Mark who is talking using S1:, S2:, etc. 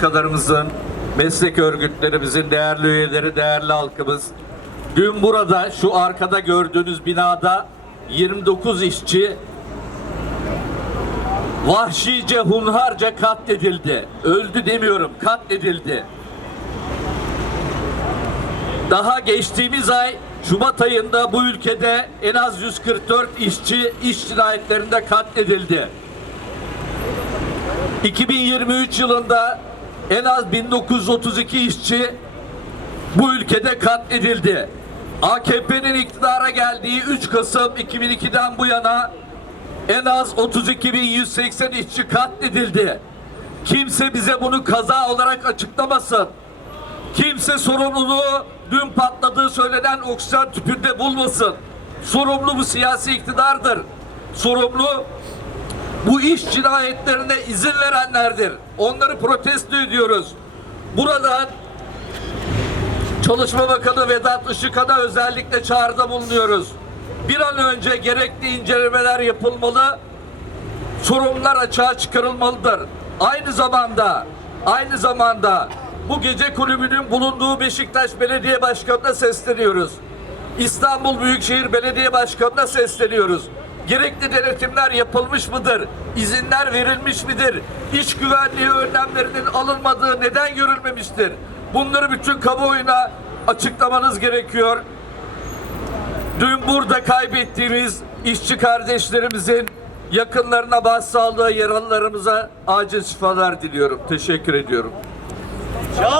S1: Kadarımızın, meslek örgütlerimizin değerli üyeleri, değerli halkımız. Dün burada şu arkada gördüğünüz binada 29 işçi vahşice, hunharca katledildi. Öldü demiyorum, katledildi. Daha geçtiğimiz ay Şubat ayında bu ülkede en az 144 işçi iş cinayetlerinde katledildi. 2023 yılında en az 1932 işçi bu ülkede katledildi. AKP'nin iktidara geldiği 3 Kasım 2002'den bu yana en az 32.180 işçi katledildi. Kimse bize bunu kaza olarak açıklamasın. Kimse sorumluluğu dün patladığı söylenen oksijen tüpünde bulmasın. Sorumlu bu siyasi iktidardır. Sorumlu bu iş cinayetlerine izin verenlerdir. Onları protesto ediyoruz. Buradan Çalışma Bakanı Vedat Işıkhan'a özellikle çağrıda bulunuyoruz. Bir an önce gerekli incelemeler yapılmalı, sorunlar açığa çıkarılmalıdır. Aynı zamanda, aynı zamanda bu gece kulübünün bulunduğu Beşiktaş Belediye Başkanı'na sesleniyoruz. İstanbul Büyükşehir Belediye Başkanı'na sesleniyoruz. Gerekli denetimler yapılmış mıdır? İzinler verilmiş midir? İş güvenliği önlemlerinin alınmadığı neden görülmemiştir? Bunları bütün kamuoyuna açıklamanız gerekiyor. Dün burada kaybettiğimiz işçi kardeşlerimizin yakınlarına başsağlığı yaralılarımıza acil şifalar diliyorum. Teşekkür ediyorum.